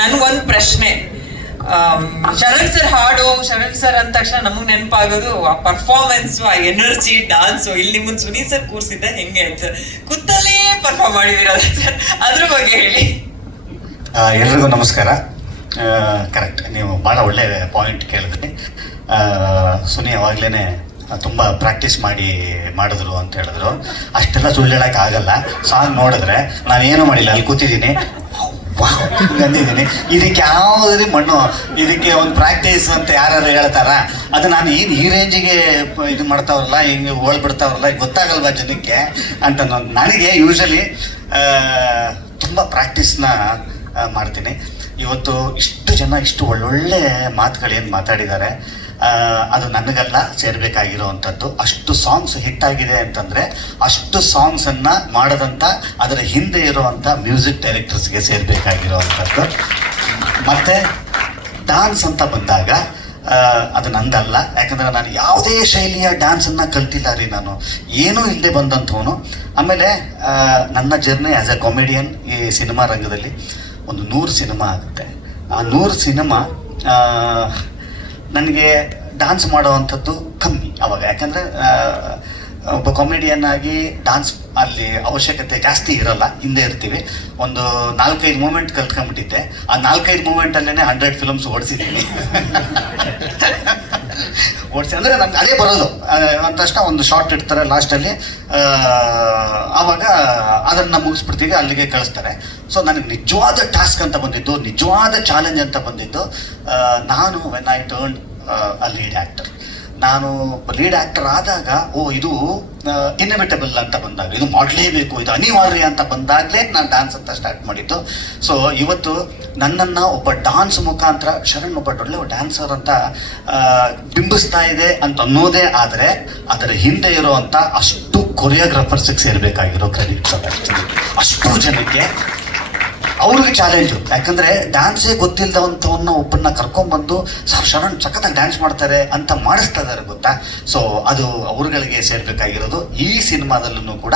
ನನ್ಗೊಂದ್ ಪ್ರಶ್ನೆ. ಶರಣ್ ಸರ್ ಹಾಡು ಶರಣ್ ಸರ್ ಅಂದ ತಕ್ಷಣ ನಮಗ್ ನೆನಪಾಗೋದು, ಆ ಪರ್ಫಾರ್ಮೆನ್ಸ್ ಆ ಎನರ್ಜಿ ಡಾನ್ಸ್ ಇಲ್ಲಿ ಮುಂದೆ ಸುನೀಲ್ ಸರ್ ಕೂರ್ಸಿದ್ದ ಹೆಂಗೆ ಅಂತ. ಕುತ್ತಲೇ ಪರ್ಫಾರ್ಮ್ ಮಾಡಿದಿರಲ್ಲ ಸರ್? ಅದ್ರ ಬಗ್ಗೆ ಹೇಳಿ. ಎಲ್ರಿಗೂ ನಮಸ್ಕಾರ. ಕರೆಕ್ಟ್ ನೀವು ಭಾಳ ಒಳ್ಳೆ ಪಾಯಿಂಟ್ ಕೇಳಿದ್ರಿ. ಸುನಿ ಅವಾಗಲೇ ತುಂಬ ಪ್ರಾಕ್ಟೀಸ್ ಮಾಡಿ ಮಾಡಿದ್ರು ಅಂತ ಹೇಳಿದ್ರು. ಅಷ್ಟೆಲ್ಲ ಸುಳ್ಳು ಆಗಲ್ಲ ಸಾಂಗ್ ನೋಡಿದ್ರೆ ನಾನೇನು ಮಾಡಿಲ್ಲ, ಅಲ್ಲಿ ಕೂತಿದ್ದೀನಿ. ವಾವ್ ಅಂದಿದ್ದೀನಿ ಇದಕ್ಕೆ ಯಾವುದೇ ಮಣ್ಣು, ಇದಕ್ಕೆ ಒಂದು ಪ್ರಾಕ್ಟೀಸ್ ಅಂತ ಯಾರು ಹೇಳ್ತಾರ, ಅದು ನಾನು ಏನು ಈ ರೇಂಜಿಗೆ ಇದು ಮಾಡ್ತಾವ್ರಲ್ಲ ಹಿಂಗೆ ಓಳ್ಬಿಡ್ತಾವ್ರಲ್ಲ ಗೊತ್ತಾಗಲ್ವಾ ಜನಕ್ಕೆ ಅಂತ ನಾನು- ನನಗೆ ಯೂಶಲಿ ತುಂಬ ಪ್ರಾಕ್ಟೀಸ್ನ ಮಾಡ್ತೀನಿ. ಇವತ್ತು ಇಷ್ಟು ಜನ ಇಷ್ಟು ಒಳ್ಳೊಳ್ಳೆ ಮಾತುಗಳೇನು ಮಾತಾಡಿದ್ದಾರೆ. ಅದು ನನಗಲ್ಲ ಸೇರಬೇಕಾಗಿರುವಂಥದ್ದು. ಅಷ್ಟು ಸಾಂಗ್ಸ್ ಹಿಟ್ ಆಗಿದೆ ಅಂತಂದ್ರೆ ಅಷ್ಟು ಸಾಂಗ್ಸ್ ಮಾಡದಂಥ ಅದರ ಹಿಂದೆ ಇರುವಂತ ಮ್ಯೂಸಿಕ್ ಡೈರೆಕ್ಟರ್ಸ್ಗೆ ಸೇರ್ಬೇಕಾಗಿರುವಂಥದ್ದು. ಮತ್ತೆ ಡಾನ್ಸ್ ಅಂತ ಬಂದಾಗ ಅದು ನಂದಲ್ಲ. ಯಾಕಂದರೆ ನಾನು ಯಾವುದೇ ಶೈಲಿಯ ಡ್ಯಾನ್ಸನ್ನು ಕಲ್ತಿಲ್ಲ ರೀ ನಾನು. ಏನೂ ಇಲ್ಲದೆ ಬಂದಂಥವನು. ಆಮೇಲೆ ನನ್ನ ಜರ್ನಿ ಆ್ಯಸ್ ಎ ಕಾಮಿಡಿಯನ್ ಈ ಸಿನಿಮಾ ರಂಗದಲ್ಲಿ ಒಂದು ನೂರು ಸಿನಿಮಾ ಆಗುತ್ತೆ. ಆ ನೂರು ಸಿನಿಮಾ ನನಗೆ ಡ್ಯಾನ್ಸ್ ಮಾಡುವಂಥದ್ದು ಕಮ್ಮಿ ಅವಾಗ. ಯಾಕಂದರೆ ಒಬ್ಬ ಕಾಮಿಡಿಯನ್ ಆಗಿ ಡಾನ್ಸ್ ಅಲ್ಲಿ ಅವಶ್ಯಕತೆ ಜಾಸ್ತಿ ಇರಲ್ಲ, ಹಿಂದೆ ಇರ್ತೀವಿ. ಒಂದು ನಾಲ್ಕೈದು ಮೂಮೆಂಟ್ ಕಲ್ತ್ಕೊಂಡ್ಬಿಟ್ಟಿದ್ದೆ. ಆ ನಾಲ್ಕೈದು ಮೂಮೆಂಟಲ್ಲೇ ಹಂಡ್ರೆಡ್ ಫಿಲಮ್ಸ್ ಓಡಿಸಿದ್ದೀನಿ. ಓಡಿಸಿ, ಅಂದರೆ ನಮ್ಗೆ ಅದೇ ಬರೋದು. ಅಂದ ತಕ್ಷಣ ಒಂದು ಶಾರ್ಟ್ ಇಡ್ತಾರೆ ಲಾಸ್ಟಲ್ಲಿ ಆವಾಗ ಅದನ್ನು ಮುಗಿಸ್ಬಿಡ್ತೀವಿ, ಅಲ್ಲಿಗೆ ಕಳಿಸ್ತಾರೆ. ಸೊ ನನಗೆ ನಿಜವಾದ ಟಾಸ್ಕ್ ಅಂತ ಬಂದಿದ್ದು ನಿಜವಾದ ಚಾಲೆಂಜ್ ಅಂತ ಬಂದಿದ್ದು ನಾನು when I turn a lead actor ನಾನು ಲೀಡ್ ಆ್ಯಕ್ಟರ್ ಆದಾಗ, ಓ, ಇದು ಇನ್ಎವಿಟಬಲ್ ಅಂತ ಬಂದಾಗ, ಇದು ಮಾಡಲೇಬೇಕು, ಇದು ಅನಿವಾರ್ಯ ಅಂತ ಬಂದಾಗಲೇ ನಾನು ಡ್ಯಾನ್ಸ್ ಅಂತ ಸ್ಟಾರ್ಟ್ ಮಾಡಿದ್ದು. ಸೊ ಇವತ್ತು ನನ್ನನ್ನು ಒಬ್ಬ ಡಾನ್ಸ್ ಮುಖಾಂತರ, ಶರಣ್ ಒಬ್ಬ ಒಳ್ಳೆ ಡ್ಯಾನ್ಸರ್ ಅಂತ ಬಿಂಬಿಸ್ತಾ ಇದೆ ಅಂತ ಅನ್ನೋದೇ ಆದರೆ, ಅದರ ಹಿಂದೆ ಇರುವಂಥ ಅಷ್ಟು ಕೊರಿಯೋಗ್ರಾಫರ್ಸಿಗೆ ಸೇರಬೇಕಾಗಿರೋ ಕ್ರೆಡಿಟ್ಸ್ ಅಷ್ಟು ಜನಕ್ಕೆ ಅವ್ರಿಗೆ ಚಾಲೆಂಜು ಯಾಕಂದ್ರೆ ಡ್ಯಾನ್ಸೇ ಗೊತ್ತಿಲ್ಲದವಂಥವನ್ನ ಒಬ್ಬನ್ನ ಕರ್ಕೊಂಡ್ಬಂದು ಸರ್ ಶರಣ್ ಸಖತ್ತಾಗಿ ಡ್ಯಾನ್ಸ್ ಮಾಡ್ತಾರೆ ಅಂತ ಮಾಡಿಸ್ತಾ ಇದ್ದಾರೆ ಗೊತ್ತಾ? ಸೊ ಅದು ಅವ್ರುಗಳಿಗೆ ಸೇರ್ಬೇಕಾಗಿರೋದು. ಈ ಸಿನಿಮಾದಲ್ಲೂ ಕೂಡ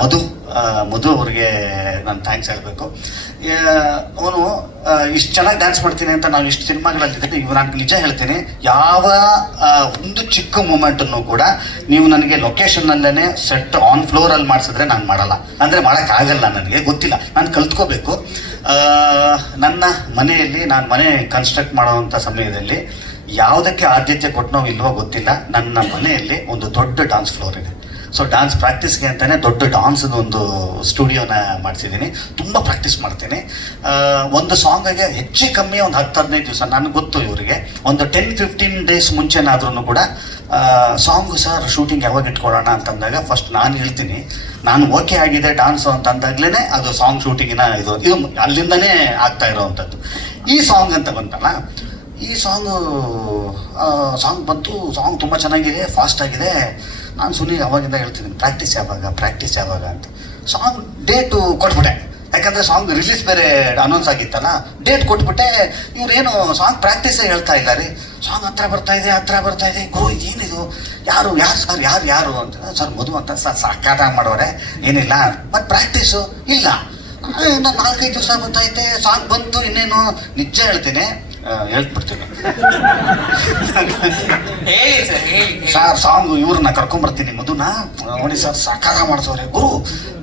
ಮಧು ಮಧು ಅವ್ರಿಗೆ ನಾನು ಥ್ಯಾಂಕ್ಸ್ ಹೇಳಬೇಕು. ಅವನು ಇಷ್ಟು ಚೆನ್ನಾಗಿ ಡ್ಯಾನ್ಸ್ ಮಾಡ್ತೀನಿ ಅಂತ ನಾನು ಇಷ್ಟು ಸಿನಿಮಾಗಳಲ್ಲಿ ಇವ್ ನಾನು ನಿಜ ಹೇಳ್ತೀನಿ. ಯಾವ ಒಂದು ಚಿಕ್ಕ ಮೂಮೆಂಟನ್ನು ಕೂಡ ನೀವು ನನಗೆ ಲೊಕೇಶನ್ನಲ್ಲೇ ಸೆಟ್ ಆನ್ ಫ್ಲೋರಲ್ಲಿ ಮಾಡಿಸಿದ್ರೆ ನಾನು ಮಾಡಲ್ಲ. ಅಂದರೆ ಮಾಡೋಕ್ಕಾಗಲ್ಲ ನನಗೆ, ಗೊತ್ತಿಲ್ಲ. ನಾನು ಕಲ್ತ್ಕೋಬೇಕು. ಆ, ನನ್ನ ಮನೆಯಲ್ಲಿ ನಾನು ಮನೆ ಕನ್ಸ್ಟ್ರಕ್ಟ್ ಮಾಡುವಂಥ ಸಮಯದಲ್ಲಿ ಯಾವುದಕ್ಕೆ ಆದ್ಯತೆ ಕೊಟ್ಟನೋ ಇಲ್ವೋ ಗೊತ್ತಿಲ್ಲ. ನನ್ನ ಮನೆಯಲ್ಲಿ ಒಂದು ದೊಡ್ಡ ಡಾನ್ಸ್ ಫ್ಲೋರ್ ಇದೆ. ಸೊ ಡಾನ್ಸ್ ಪ್ರಾಕ್ಟೀಸ್ಗೆ ಅಂತಲೇ ದೊಡ್ಡ ಡಾನ್ಸ್ದು ಒಂದು ಸ್ಟುಡಿಯೋನ ಮಾಡಿಸಿದ್ದೀನಿ. ತುಂಬ ಪ್ರಾಕ್ಟೀಸ್ ಮಾಡ್ತೀನಿ. ಒಂದು ಸಾಂಗಿಗೆ ಹೆಚ್ಚು ಕಮ್ಮಿ ಒಂದು ಹತ್ತು ಹದಿನೈದು ದಿವಸ, ನನಗೆ ಗೊತ್ತು ಇವರಿಗೆ. ಒಂದು ಟೆನ್ ಫಿಫ್ಟೀನ್ ಡೇಸ್ ಮುಂಚೆನಾದ್ರೂ ಕೂಡ ಸಾಂಗ್ ಸರ್ ಶೂಟಿಂಗ್ ಯಾವಾಗ ಇಟ್ಕೊಳ್ಳೋಣ ಅಂತಂದಾಗ ಫಸ್ಟ್ ನಾನು ಹೇಳ್ತೀನಿ. ನಾನು ಓಕೆ ಆಗಿದೆ ಡಾನ್ಸ್ ಅಂತ ಅಂದಾಗ್ಲೇ ಅದು ಸಾಂಗ್ ಶೂಟಿಂಗಿನ ಇದು ಇದು ಅಲ್ಲಿಂದನೇ ಆಗ್ತಾ ಇರೋವಂಥದ್ದು. ಈ ಸಾಂಗ್ ಅಂತ ಬಂತಲ್ಲ, ಈ ಸಾಂಗು ಸಾಂಗ್ ಬಂತು ಸಾಂಗ್ ತುಂಬ ಚೆನ್ನಾಗಿದೆ ಫಾಸ್ಟ್ ಆಗಿದೆ. ನಾನು ಸುನೀಲ್ ಅವಾಗಿಂದ ಹೇಳ್ತಿದ್ದೀನಿ ಪ್ರಾಕ್ಟೀಸ್ ಯಾವಾಗ ಪ್ರಾಕ್ಟೀಸ್ ಯಾವಾಗ ಅಂತ. ಸಾಂಗ್ ಡೇಟು ಕೊಟ್ಬಿಟ್ಟೆ. ಯಾಕಂದರೆ ಸಾಂಗ್ ರಿಲೀಸ್ ಬೇರೆ ಅನೌನ್ಸ್ ಆಗಿತ್ತಲ್ಲ ಡೇಟ್ ಕೊಟ್ಬಿಟ್ಟೆ. ಇವ್ರೇನು ಸಾಂಗ್ ಪ್ರಾಕ್ಟೀಸೇ ಹೇಳ್ತಾ ಇಲ್ಲ ರೀ ಸಾಂಗ್ ಹತ್ರ ಬರ್ತಾ ಇದೆ, ಹತ್ರ ಬರ್ತಾ ಇದೆ. ಗೋ ಏನಿದು? ಯಾರು ಯಾರು ಸರ್ ಯಾರು ಯಾರು ಅಂತ. ಸರ್ ಮಧು ಅಂತ ಸರ್ ಸಾಕಾದ ಮಾಡೋರೆ. ಏನಿಲ್ಲ. ಬಟ್ ಪ್ರಾಕ್ಟೀಸು ಇಲ್ಲ. ಇನ್ನು ನಾಲ್ಕೈದು ದಿವಸ ಗೊತ್ತೈತೆ ಸಾಂಗ್ ಬಂತು ಇನ್ನೇನು? ನಿಜ ಹೇಳ್ತೀನಿ. ಹೇಳ್ಬಿಡ್ತೀನಿ. ಹೇಳಿ ಸರ್ ಹೇಳಿ ಹೇಳಿ. ಸರ್ ಸಾಂಗ್ ಇವ್ರನ್ನ ಕರ್ಕೊಂಬರ್ತೀನಿ. ಮಧುನ ನೋಡಿ ಸರ್ ಸಾಕಾರ ಮಾಡ್ಸೋರೆ ಗುರು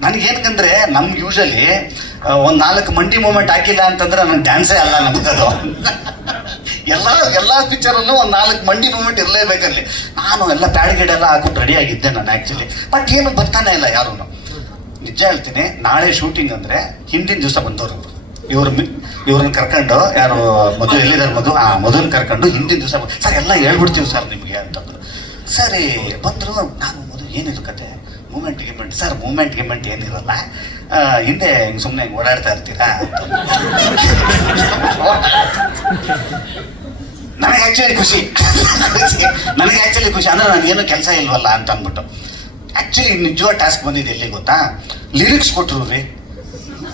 ನನಗೇನಂದ್ರೆ ನಮ್ಗೆ ಯೂಶಲಿ ಒಂದು ನಾಲ್ಕು ಮಂಡಿ ಮೂಮೆಂಟ್ ಹಾಕಿಲ್ಲ ಅಂತಂದ್ರೆ ನನ್ನ ಡ್ಯಾನ್ಸೇ ಅಲ್ಲ ನಮ್ಗದು ಎಲ್ಲ ಎಲ್ಲ ಪಿಕ್ಚರಲ್ಲೂ ಒಂದು ನಾಲ್ಕು ಮಂಡಿ ಮೂಮೆಂಟ್ ಇರಲೇಬೇಕಲ್ಲಿ. ನಾನು ಎಲ್ಲ ಪ್ಯಾಡ್ ಗಿಡ ಎಲ್ಲ ಹಾಕೊಂಡು ರೆಡಿ ಆಗಿದ್ದೆ ನಾನು ಆ್ಯಕ್ಚುಲಿ ಬಟ್ ಏನು ಬರ್ತಾನೆ ಇಲ್ಲ ಯಾರೂ ನಿಜ ಹೇಳ್ತೀನಿ ನಾಳೆ ಶೂಟಿಂಗ್ ಅಂದರೆ ಹಿಂದಿನ ದಿವಸ ಬಂದವರು ಇವ್ರ ಇವ್ರನ್ನ ಕರ್ಕೊಂಡು, ಯಾರು ಮಧು ಎಲ್ಲಿದ್ದಾರೆ ಮಧು? ಆ, ಮಧುನ ಕರ್ಕೊಂಡು ಹಿಂದಿನ ದಿವಸ ಸರ್, ಎಲ್ಲ ಹೇಳ್ಬಿಡ್ತೀವಿ ಸರ್ ನಿಮಗೆ ಅಂತಂದ್ರು ಸರಿ, ಬಂದರು, ನಾನು ಮಧು ಏನಿದು ಕತೆ? ಮೂಮೆಂಟ್ ಗಿಮೆಂಟ್ ಸರ್ ಮೂಮೆಂಟ್ ಗಿಮೆಂಟ್ ಏನಿರಲ್ಲ. ಹಿಂದೆ ಹಿಂಗೆ ಸುಮ್ಮನೆ ಹಿಂಗೆ ಓಡಾಡ್ತಾ ಇರ್ತೀರಾ. ನನಗೆ ಆ್ಯಕ್ಚುಲಿ ಖುಷಿ. ನನಗೆ ಆ್ಯಕ್ಚುಲಿ ಖುಷಿ. ಅಂದ್ರೆ ನನಗೇನು ಕೆಲಸ ಇಲ್ವಲ್ಲ ಅಂತ ಅಂದ್ಬಿಟ್ಟು ಆ್ಯಕ್ಚುಲಿ ನಿಜವಾದ ಟಾಸ್ಕ್ ಬಂದಿದೆ ಎಲ್ಲಿ ಗೊತ್ತಾ? ಲಿರಿಕ್ಸ್ ಕೊಟ್ಟರು ರೀ.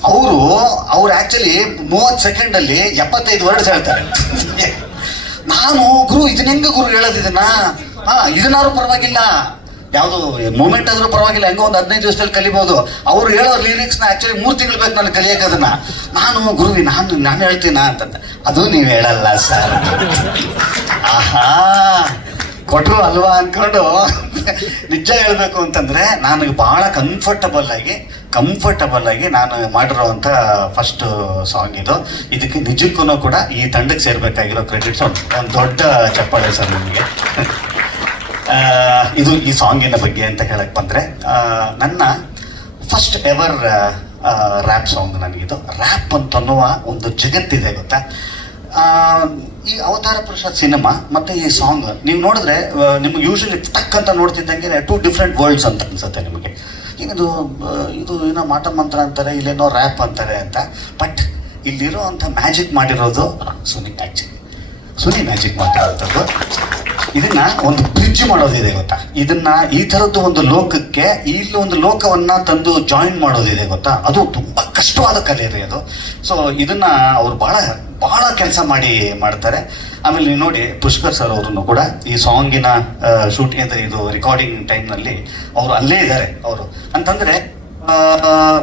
ಅವರು, ಅವ್ರು ಆ್ಯಕ್ಚುಲಿ ಮೂವತ್ತು ಸೆಕೆಂಡಲ್ಲಿ ಎಪ್ಪತ್ತೈದು ವರ್ಡ್ಸ್ ಹೇಳ್ತಾರೆ. ನಾನು ಗುರು ಇದನ್ನ ಹೆಂಗ ಗುರು ಹೇಳೋದು ಇದನ್ನ? ಹಾ ಇದನ್ನಾರು ಪರವಾಗಿಲ್ಲ. ಯಾವುದು ಮೂಮೆಂಟ್ ಆದ್ರೂ ಪರವಾಗಿಲ್ಲ. ಹೆಂಗೋ ಒಂದು ಹದಿನೈದು ದಿವಸದಲ್ಲಿ ಕಲಿಬಹುದು ಅವ್ರು ಹೇಳೋ ಲಿರಿಕ್ಸ್ನ ಆಕ್ಚುಲಿ ಮೂರು ತಿಂಗಳು ಬೇಕು ನಾನು ಕಲಿಯಕ್ಕೆ ಅದನ್ನ. ನಾನು ಗುರುವಿ, ನಾನು ನಾನು ಹೇಳ್ತೀನ ಅಂತಂದೆ. ಅದು ನೀವು ಹೇಳಲ್ಲ ಸರ್ ಆಹಾ. ಕೊಟ್ರು ಅಲ್ವಾ ಅಂದ್ಕೊಂಡು ನಿಜ ಹೇಳಬೇಕು ಅಂತಂದರೆ ನನಗೆ ಭಾಳ ಕಂಫರ್ಟಬಲ್ ಆಗಿ ಕಂಫರ್ಟಬಲ್ ಆಗಿ ನಾನು ಮಾಡಿರೋವಂಥ ಫಸ್ಟ್ ಸಾಂಗ್ ಇದು. ಇದಕ್ಕೆ ನಿಜಕ್ಕೂ ಕೂಡ ಈ ತಂಡಕ್ಕೆ ಸೇರಬೇಕಾಗಿರೋ ಕ್ರೆಡಿಟ್ಸ್ ಒಂದು ದೊಡ್ಡ ಚಪ್ಪಾಳೆ ಸರ್ ನಿಮಗೆ. ಆ, ಇದು ಈ ಸಾಂಗಿನ ಬಗ್ಗೆ ಅಂತ ಹೇಳಕ್ಕೆ ಬಂದರೆ ನನ್ನ ಫಸ್ಟ್ ಎವರ್ ರ್ಯಾಪ್ ಸಾಂಗ್ ನನಗಿದು. ರ್ಯಾಪ್ ಅಂತನ್ನುವ ಒಂದು ಜಗತ್ತಿದೆ ಗೊತ್ತಾ? ಈ ಅವತಾರ ಪ್ರಸಾದ್ ಸಿನಿಮಾ ಮತ್ತೆ ಈ ಸಾಂಗ್, ನೀವು ನೋಡಿದ್ರೆ ನಿಮ್ಗೆ ಯೂಶಲಿ ಟಕ್ ಅಂತ ನೋಡ್ತಿದ್ದಂಗೆ ಟೂ ಡಿಫ್ರೆಂಟ್ ವರ್ಲ್ಡ್ಸ್ ಅಂತ ಅನ್ಸುತ್ತೆ ನಿಮಗೆ. ಏನಿದು ಇದು ಏನೋ ಮಾಟ ಮಂತ್ರ ಅಂತಾರೆ, ಇಲ್ಲೇನೋ ರ್ಯಾಪ್ ಅಂತಾರೆ ಅಂತ ಬಟ್ ಇಲ್ಲಿರೋ ಅಂಥ ಮ್ಯಾಜಿಕ್ ಮಾಡಿರೋದು ಸುನಿಲ್ ಆ್ಯಕ್ಚುಲಿ ಸುನಿ ಮ್ಯಾಜಿಕ್ ಮಾಡಿರೋಂಥದ್ದು ಇದನ್ನ ಒಂದು ಬ್ರಿಡ್ಜ್ ಮಾಡೋದಿದೆ ಗೊತ್ತಾ? ಇದನ್ನ ಈ ತರದ್ದು ಒಂದು ಲೋಕಕ್ಕೆ, ಇಲ್ಲಿ ಒಂದು ಲೋಕವನ್ನ ತಂದು ಜಾಯಿನ್ ಮಾಡೋದಿದೆ ಗೊತ್ತಾ? ಅದು ತುಂಬಾ ಕಷ್ಟವಾದ ಕಲೆ ರೀ ಅದು. ಸೊ ಇದನ್ನ ಅವ್ರು ಬಹಳ ಬಹಳ ಕೆಲಸ ಮಾಡಿ ಮಾಡ್ತಾರೆ. ಆಮೇಲೆ ನೀವು ನೋಡಿ ಪುಷ್ಕರ್ ಸರ್ ಅವರನ್ನು ಕೂಡ ಈ ಸಾಂಗಿನ ಶೂಟಿಂಗ್ ಇದು ರೆಕಾರ್ಡಿಂಗ್ ಟೈಮ್ನಲ್ಲಿ ಅವರು ಅಲ್ಲೇ ಇದ್ದಾರೆ ಅವರು. ಅಂತಂದ್ರೆ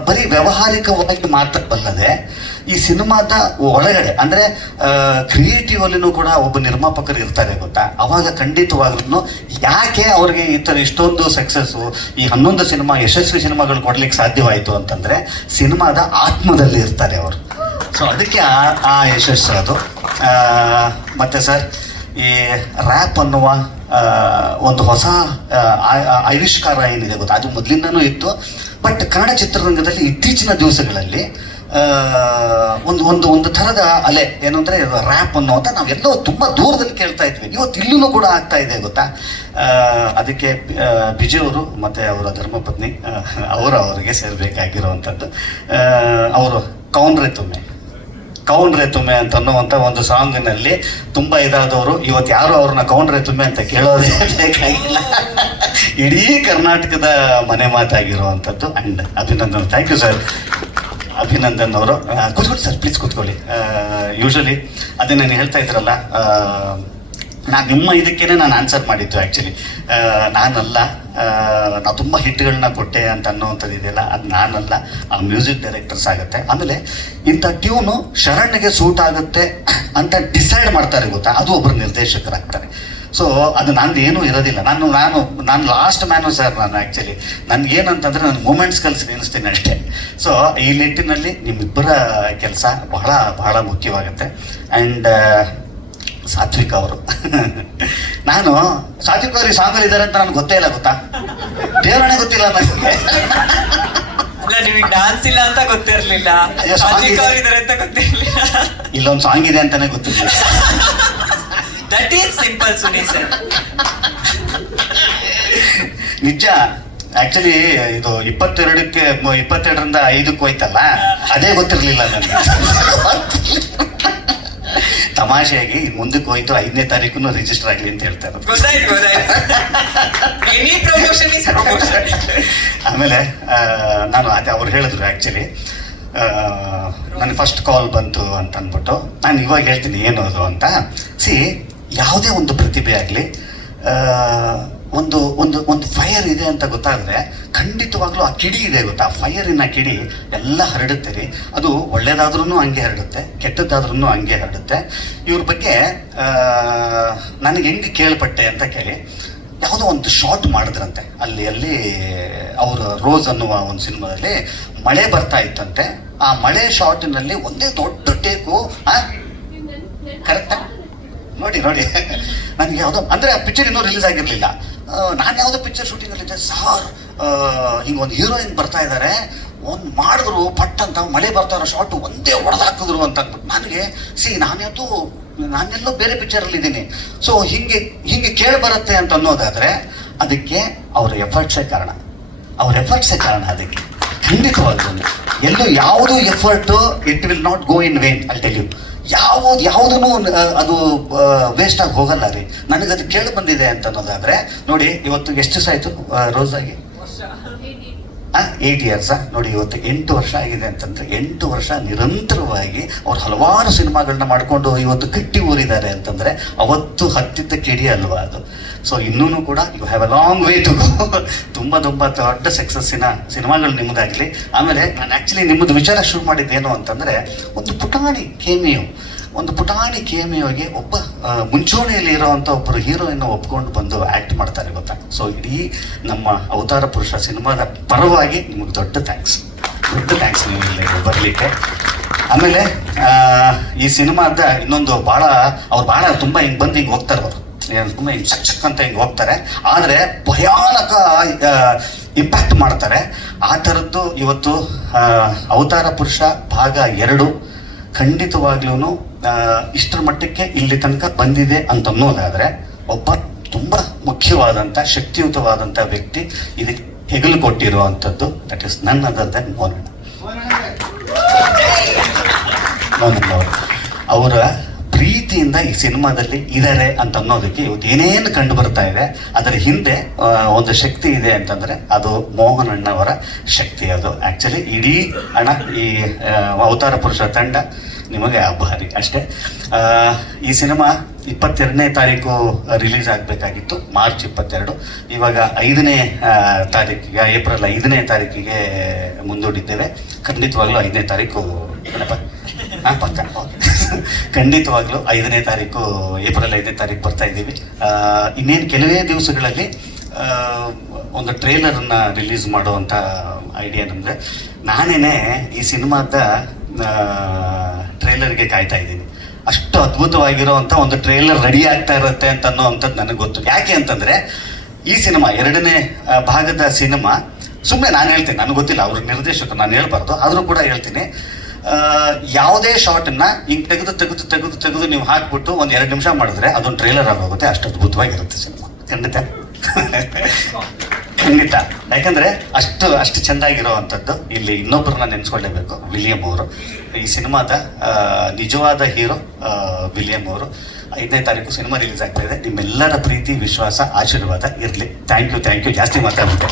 ಬರೀ ವ್ಯಾವಹಾರಿಕವಾಗಿ ಮಾತ್ರ ಬಲ್ಲದೆ ಈ ಸಿನಿಮಾದ ಒಳಗಡೆ, ಅಂದರೆ ಕ್ರಿಯೇಟಿವ್ ಅಲ್ಲಿನೂ ಕೂಡ ಒಬ್ಬ ನಿರ್ಮಾಪಕರು ಇರ್ತಾರೆ ಗೊತ್ತಾ? ಅವಾಗ ಖಂಡಿತವಾಗ್ಲೂ ಯಾಕೆ ಅವ್ರಿಗೆ ಈ ಥರ ಇಷ್ಟೊಂದು ಸಕ್ಸಸ್ಸು ಈ ಹನ್ನೊಂದು ಸಿನಿಮಾ, ಯಶಸ್ವಿ ಸಿನಿಮಾಗಳು ಕೊಡ್ಲಿಕ್ಕೆ ಸಾಧ್ಯವಾಯಿತು ಅಂತಂದರೆ ಸಿನಿಮಾದ ಆತ್ಮದಲ್ಲಿ ಇರ್ತಾರೆ ಅವರು. ಸೊ ಅದಕ್ಕೆ ಆ ಯಶಸ್ಸು ಅದು. ಮತ್ತು ಸರ್, ಈ ರ್ಯಾಪ್ ಅನ್ನುವ ಒಂದು ಹೊಸ ಆವಿಷ್ಕಾರ ಏನಿದೆ ಗೊತ್ತಾ? ಅದು ಮೊದಲಿಂದನೂ ಇತ್ತು. ಬಟ್ ಕನ್ನಡ ಚಿತ್ರರಂಗದಲ್ಲಿ ಇತ್ತೀಚಿನ ದಿವಸಗಳಲ್ಲಿ ಒಂದು ಒಂದು ಒಂದು ಥರದ ಅಲೆ ಏನಂದ್ರೆ ರ್ಯಾಪ್ ಅನ್ನುವಂಥ ನಾವೆಲ್ಲೋ ತುಂಬ ದೂರದಲ್ಲಿ ಕೇಳ್ತಾ ಇದ್ವಿ. ಇವತ್ತು ಇಲ್ಲೂ ಕೂಡ ಆಗ್ತಾ ಇದೆ ಗೊತ್ತಾ? ಅದಕ್ಕೆ ಬಿಜೆ ಬಿಜಯ್ ಅವರು ಮತ್ತೆ ಅವರ ಧರ್ಮಪತ್ನಿ ಅವರು ಅವರಿಗೆ ಸೇರಬೇಕಾಗಿರುವಂಥದ್ದು ಅವರು ಕೌನ್ರೆ ತುಮ್ಮೆ ಕೌಂಡ್ರೆ ತುಮ್ಮೆ ಅಂತ ಅನ್ನುವಂಥ ಒಂದು ಸಾಂಗ್ನಲ್ಲಿ ತುಂಬ ಇದಾದವರು. ಇವತ್ತು ಯಾರು ಅವ್ರನ್ನ ಕೌಂಡ್ರೆ ತುಮ್ಮೆ ಅಂತ ಕೇಳೋದೇ ಬೇಕಾಗಿಲ್ಲ. ಇಡೀ ಕರ್ನಾಟಕದ ಮನೆ ಮಾತಾಗಿರುವಂಥದ್ದು and Abhinandan. Thank you sir Abhinandan ಅವರು. ಕೂತ್ಕೊಳ್ಳಿ ಸರ್ ಪ್ಲೀಸ್ ಕೂತ್ಕೊಳ್ಳಿ. ಯೂಶಲಿ ಅದೇ ನಾನು ಹೇಳ್ತಾ ಇದ್ರಲ್ಲ ನಾನು ನಿಮ್ಮ ಇದಕ್ಕೇನೆ ನಾನು ಆನ್ಸರ್ ಮಾಡಿದ್ದು ಆ್ಯಕ್ಚುಲಿ ನಾನಲ್ಲ ನಾ ತುಂಬ ಹಿಟ್ಗಳನ್ನ ಕೊಟ್ಟೆ ಅಂತ ಅನ್ನೋವಂಥದ್ದು ಇದೆಯಲ್ಲ, ಅದು ನಾನಲ್ಲ. ಆ ಮ್ಯೂಸಿಕ್ ಡೈರೆಕ್ಟರ್ಸ್ ಆಗುತ್ತೆ. ಆಮೇಲೆ ಇಂಥ ಟ್ಯೂನು ಶರಣ್ಗೆ ಸೂಟ್ ಆಗುತ್ತೆ ಅಂತ ಡಿಸೈಡ್ ಮಾಡ್ತಾರೆ ಗೊತ್ತಾ? ಅದು ಒಬ್ಬರು ನಿರ್ದೇಶಕರಾಗ್ತಾರೆ. ಸೊ ಅದು ನಂದು ಏನೂ ಇರೋದಿಲ್ಲ. ನಾನು ನಾನು ನಾನು ಲಾಸ್ಟ್ ಮ್ಯಾನು ಸರ್ ನಾನು ಆ್ಯಕ್ಚುಲಿ ನನಗೇನಂತಂದ್ರೆ ನಾನು ಮೂಮೆಂಟ್ಸ್ ಕೆಲಸ ನೆನೆಸ್ತೀನಿ ಅಷ್ಟೇ. ಸೊ ಈ ನಿಟ್ಟಿನಲ್ಲಿ ನಿಮ್ಮಿಬ್ಬರ ಕೆಲಸ ಬಹಳ ಬಹಳ ಮುಖ್ಯವಾಗುತ್ತೆ. ಆ್ಯಂಡ್ ಸಾತ್ವಿಕ ಅವರು. ನಾನು ಸಾತ್ವಿಕ ಅವರು ಈ ಸಾಂಗಲ್ಲಿ ಇದ್ದಾರೆ ಅಂತ ನನಗೆ ಗೊತ್ತೇ ಇಲ್ಲ ಗೊತ್ತಾ? ದೇವರಣೆ ಗೊತ್ತಿಲ್ಲ ನನಗೆ ನಿಮಗೆ ಡಾನ್ಸ್ ಇಲ್ಲ ಅಂತ ಗೊತ್ತಿರಲಿಲ್ಲ. ಇಲ್ಲೊಂದು ಸಾಂಗ್ ಇದೆ ಅಂತಾನೆ ಗೊತ್ತಿಲ್ಲ that is simple Suni sir ನಿಜ. ಆಕ್ಚುಲಿ ಇದು ಇಪ್ಪತ್ತೆರಡಕ್ಕೆ ಇಪ್ಪತ್ತೆರಡರಿಂದ ಐದಕ್ಕೆ ಹೋಯ್ತಲ್ಲ? ಅದೇ ಗೊತ್ತಿರಲಿಲ್ಲ ನನಗೆ ತಮಾಷೆಯಾಗಿ ಮುಂದಕ್ಕೆ ಹೋಯ್ತು ಐದನೇ ತಾರೀಕು ರಿಜಿಸ್ಟರ್ ಆಗಲಿ ಅಂತ ಹೇಳ್ತಾರೆ ಆಮೇಲೆ ನಾನು ಅದೇ ಅವ್ರು ಹೇಳಿದ್ರು ಆ್ಯಕ್ಚುಲಿ ನನಗೆ ಫಸ್ಟ್ ಕಾಲ್ ಬಂತು ಅಂತ ಅಂದ್ಬಿಟ್ಟು ನಾನು ಇವಾಗ ಹೇಳ್ತೀನಿ ಏನು ಅದು ಅಂತ. ಸಿ ಯಾವುದೇ ಒಂದು ಪ್ರತಿಭೆ ಆಗಲಿ ಒಂದು ಒಂದು ಒಂದು ಫೈರ್ ಇದೆ ಅಂತ ಗೊತ್ತಾದರೆ ಖಂಡಿತವಾಗ್ಲೂ ಆ ಕಿಡಿ ಇದೆ ಗೊತ್ತಾ ಫೈರಿನ ಕಿಡಿ ಎಲ್ಲ ಹರಡುತ್ತೆ ರೀ ಅದು ಒಳ್ಳೆಯದಾದ್ರೂ ಹಂಗೆ ಹರಡುತ್ತೆ ಕೆಟ್ಟದ್ದಾದ್ರೂ ಹಂಗೆ ಹರಡುತ್ತೆ ಇವ್ರ ಬಗ್ಗೆ ನನಗೆ ಹೆಂಗೆ ಕೇಳ್ಪಟ್ಟೆ ಅಂತ ಕೇಳಿ ಯಾವುದೋ ಒಂದು ಶಾರ್ಟ್ ಮಾಡಿದ್ರಂತೆ ಅಲ್ಲಿ ಅಲ್ಲಿ ಅವರು ರೋಸ್ ಅನ್ನುವ ಒಂದು ಸಿನಿಮಾದಲ್ಲಿ ಮಳೆ ಬರ್ತಾ ಇತ್ತಂತೆ ಆ ಮಳೆ ಶಾರ್ಟ್ನಲ್ಲಿ ಒಂದೇ ದೊಡ್ಡ ಟೇಕು ಕರೆಕ್ಟಾ ನೋಡಿ ನೋಡಿ. ನನಗೆ ಯಾವುದೋ ಅಂದರೆ ಆ ಪಿಕ್ಚರ್ ಇನ್ನೂ ರಿಲೀಸ್ ಆಗಿರಲಿಲ್ಲ. ನಾನು ಯಾವುದೋ ಪಿಕ್ಚರ್ ಶೂಟಿಂಗಲ್ಲಿದ್ದೆ ಸಾರ್ ಹಿಂಗೆ ಒಂದು ಹೀರೋಯಿನ್ ಬರ್ತಾ ಇದ್ದಾರೆ ಒಂದು ಮಾಡಿದ್ರು, ಪಟ್ ಅಂತ ಮಳೆ ಬರ್ತಾ ಇರೋ ಶಾರ್ಟ್ ಒಂದೇ ಹೊಡೆದಾಕಿದ್ರು ಅಂತ ನನಗೆ, ಸಿ ನಾನ್ಯಾವುದು ನಾನೆಲ್ಲೋ ಬೇರೆ ಪಿಕ್ಚರಲ್ಲಿದ್ದೀನಿ ಸೊ ಹಿಂಗೆ ಹಿಂಗೆ ಕೇಳಿ ಬರುತ್ತೆ ಅಂತ ಅನ್ನೋದಾದರೆ ಅದಕ್ಕೆ ಅವ್ರ ಎಫರ್ಟ್ಸೇ ಕಾರಣ. ಅವ್ರ ಎಫರ್ಟ್ಸೇ ಕಾರಣ ಅದಕ್ಕೆ. ಖಂಡಿತವಾಗ್ಲೂ. ಎಲ್ಲೂ ಯಾವುದು effort it will not go in vain I'll tell you ಯಾವುದು ಯಾವುದೂ ಅದು ವೇಸ್ಟ್ ಆಗಿ ಹೋಗಲ್ಲ ರೀ. ನನಗೆ ಅದು ಕೇಳಿ ಬಂದಿದೆ ಅಂತ ಅನ್ನೋದಾದ್ರೆ, ನೋಡಿ, ಇವತ್ತು ಎಷ್ಟು ದಿವಸ ಆಯಿತು ರೋಸ್ ಆಗಿ ಏಟ್ ಇಯರ್ಸ್ ನೋಡಿ, ಇವತ್ತು ಎಂಟು ವರ್ಷ ಆಗಿದೆ ಅಂತಂದ್ರೆ, ಎಂಟು ವರ್ಷ ನಿರಂತರವಾಗಿ ಅವ್ರು ಹಲವಾರು ಸಿನಿಮಾಗಳನ್ನ ಮಾಡಿಕೊಂಡು ಇವತ್ತು ಕಟ್ಟಿ ಊರಿದ್ದಾರೆ ಅಂತಂದ್ರೆ, ಅವತ್ತು ಹತ್ತಿದ್ದ ಕಿಡಿ ಅಲ್ವಾ ಅದು? ಸೊ ಇನ್ನೂ ಕೂಡ you have a long way to ತುಂಬ ತುಂಬ ದೊಡ್ಡ ಸಕ್ಸಸ್ಸಿನ ಸಿನಿಮಾಗಳು ನಿಮ್ಮದಾಗಲಿ ಆಮೇಲೆ ನಾನು ಆ್ಯಕ್ಚುಲಿ ನಿಮ್ಮದು ವಿಚಾರ ಶುರು ಮಾಡಿದ್ದೇನು ಅಂತಂದರೆ, ಒಂದು ಪುಟಾಣಿ ಕೇಮಿಯೋ ಒಂದು ಪುಟಾಣಿ ಕೇಮಿಯೋಗೆ ಒಬ್ಬ ಮುಂಚೂಣಿಯಲ್ಲಿ ಇರೋವಂಥ ಒಬ್ಬರು ಹೀರೋಯಿನ್ ಒಪ್ಕೊಂಡು ಬಂದು ಆ್ಯಕ್ಟ್ ಮಾಡ್ತಾರೆ ಗೊತ್ತಾ? ಸೊ ಇಡೀ ನಮ್ಮ ಅವತಾರ ಪುರುಷ ಸಿನಿಮಾದ ಪರವಾಗಿ ನಿಮಗೆ ದೊಡ್ಡ ಥ್ಯಾಂಕ್ಸ್ ದೊಡ್ಡ ಥ್ಯಾಂಕ್ಸ್ ನೀವು ಇಲ್ಲಿ ಬರಲಿಕ್ಕೆ. ಆಮೇಲೆ ಈ ಸಿನಿಮಾದ ಇನ್ನೊಂದು ಭಾಳ ಅವ್ರು ಭಾಳ ತುಂಬ ಹಿಂಗೆ ಬಂದು ಹಿಂಗೆ ಹೋಗ್ತಾರೆ ಅವರು. ಹಿಂಗೆ ಚಕ್ ಚಕ್ ಅಂತ ಹಿಂಗೆ ಹೋಗ್ತಾರೆ. ಆದರೆ ಭಯಾನಕ ಇಂಪ್ಯಾಕ್ಟ್ ಮಾಡ್ತಾರೆ. ಆ ಥರದ್ದು ಇವತ್ತು ಅವತಾರ ಪುರುಷ ಭಾಗ ಎರಡು ಖಂಡಿತವಾಗ್ಲೂ ಇಷ್ಟರ ಮಟ್ಟಕ್ಕೆ ಇಲ್ಲಿ ತನಕ ಬಂದಿದೆ ಅಂತ ಅನ್ನೋದಾದರೆ ಒಬ್ಬ ತುಂಬ ಮುಖ್ಯವಾದಂಥ, ಶಕ್ತಿಯುತವಾದಂಥ ವ್ಯಕ್ತಿ ಇದಕ್ಕೆ ಹೆಗಲು ಕೊಟ್ಟಿರುವಂಥದ್ದು. That is none other than ಮೋನಣ್ಣ. ಅವರ ಪ್ರೀತಿಯಿಂದ ಈ ಸಿನಿಮಾದಲ್ಲಿ ಇದ್ದಾರೆ ಅಂತ ಅನ್ನೋದಕ್ಕೆ ಇವತ್ತು ಏನೇನು ಕಂಡು ಬರ್ತಾ ಇದೆ, ಅದರ ಹಿಂದೆ ಒಂದು ಶಕ್ತಿ ಇದೆ ಅಂತಂದ್ರೆ ಅದು ಮೋಹನ್ ಅಣ್ಣವರ ಶಕ್ತಿ ಅದು. ಆಕ್ಚುಲಿ ಇಡೀ ಹಣ ಈ ಅವತಾರ ಪುರುಷ ತಂಡ ನಿಮಗೆ ಅಭಾರಿ ಅಷ್ಟೇ. ಈ ಸಿನಿಮಾ ಇಪ್ಪತ್ತೆರಡನೇ ತಾರೀಕು ರಿಲೀಸ್ ಆಗಬೇಕಾಗಿತ್ತು, ಮಾರ್ಚ್ ಇಪ್ಪತ್ತೆರಡು. ಇವಾಗ ಐದನೇ ತಾರೀಕಿಗೆ, ಏಪ್ರಿಲ್ ಐದನೇ ತಾರೀಕಿಗೆ ಮುಂದೂಡಿದ್ದೇವೆ. ಖಂಡಿತವಾಗ್ಲೂ ಐದನೇ ತಾರೀಕು, ಗಣಪ. ಹಾಂ ಪಕ್ಕ, ಓಕೆ. ಖಂಡಿತವಾಗ್ಲೂ ಐದನೇ ತಾರೀಕು, ಏಪ್ರಿಲ್ ಐದನೇ ತಾರೀಕು ಬರ್ತಾ ಇದ್ದೀವಿ. ಇನ್ನೇನು ಕೆಲವೇ ದಿವಸಗಳಲ್ಲಿ ಒಂದು ಟ್ರೇಲರನ್ನ ರಿಲೀಸ್ ಮಾಡುವಂಥ ಐಡಿಯಾ ನಮಗೆ ನಾನೇನೆ ಈ ಸಿನಿಮಾದ ಟ್ರೇಲರ್ಗೆ ಕಾಯ್ತಾ ಇದ್ದೀನಿ. ಅಷ್ಟು ಅದ್ಭುತವಾಗಿರುವಂಥ ಒಂದು ಟ್ರೇಲರ್ ರೆಡಿ ಆಗ್ತಾ ಇರುತ್ತೆ ಅಂತ ಅನ್ನೋವಂಥದ್ದು ನನಗೆ ಗೊತ್ತು. ಯಾಕೆ ಅಂತಂದರೆ, ಈ ಸಿನಿಮಾ, ಎರಡನೇ ಭಾಗದ ಸಿನಿಮಾ ಸುಮ್ಮನೆ ನಾನು ಹೇಳ್ತೀನಿ, ನನಗೆ ಗೊತ್ತಿಲ್ಲ, ಅವ್ರ ನಿರ್ದೇಶಕ ನಾನು ಹೇಳ್ಬಾರ್ದು, ಆದರೂ ಕೂಡ ಹೇಳ್ತೀನಿ. ಯಾವುದೇ ಶಾರ್ಟನ್ನ ಹಿಂಗೆ ತೆಗೆದು ತೆಗೆದು ತೆಗೆದು ತೆಗೆದು ನೀವು ಹಾಕ್ಬಿಟ್ಟು ಒಂದು ಎರಡು ನಿಮಿಷ ಮಾಡಿದ್ರೆ ಅದೊಂದು ಟ್ರೇಲರ್ ಆಗೋಗುತ್ತೆ, ಅಷ್ಟು ಅದ್ಭುತವಾಗಿರುತ್ತೆ ಸಿನಿಮಾ ಖಂಡಿತ. ಖಂಡಿತ. ಯಾಕಂದ್ರೆ ಅಷ್ಟು ಅಷ್ಟು ಚೆಂದಾಗಿರೋವಂಥದ್ದು ಇಲ್ಲಿ ಇನ್ನೊಬ್ಬರನ್ನ ನೆನೆಸ್ಕೊಳ್ಳೇಬೇಕು ವಿಲಿಯಂ ಅವರು. ಈ ಸಿನಿಮಾದ ನಿಜವಾದ ಹೀರೋ ವಿಲಿಯಂ ಅವರು. ಐದನೇ ತಾರೀಕು ಸಿನಿಮಾ ರಿಲೀಸ್ ಆಗ್ತಾ ಇದೆ. ನಿಮ್ಮೆಲ್ಲರ ಪ್ರೀತಿ, ವಿಶ್ವಾಸ, ಆಶೀರ್ವಾದ ಇರಲಿ. ಥ್ಯಾಂಕ್ ಯು ಥ್ಯಾಂಕ್ ಯು ಜಾಸ್ತಿ ಮಾತಾಡ್ಬಿಟ್ಟೆ.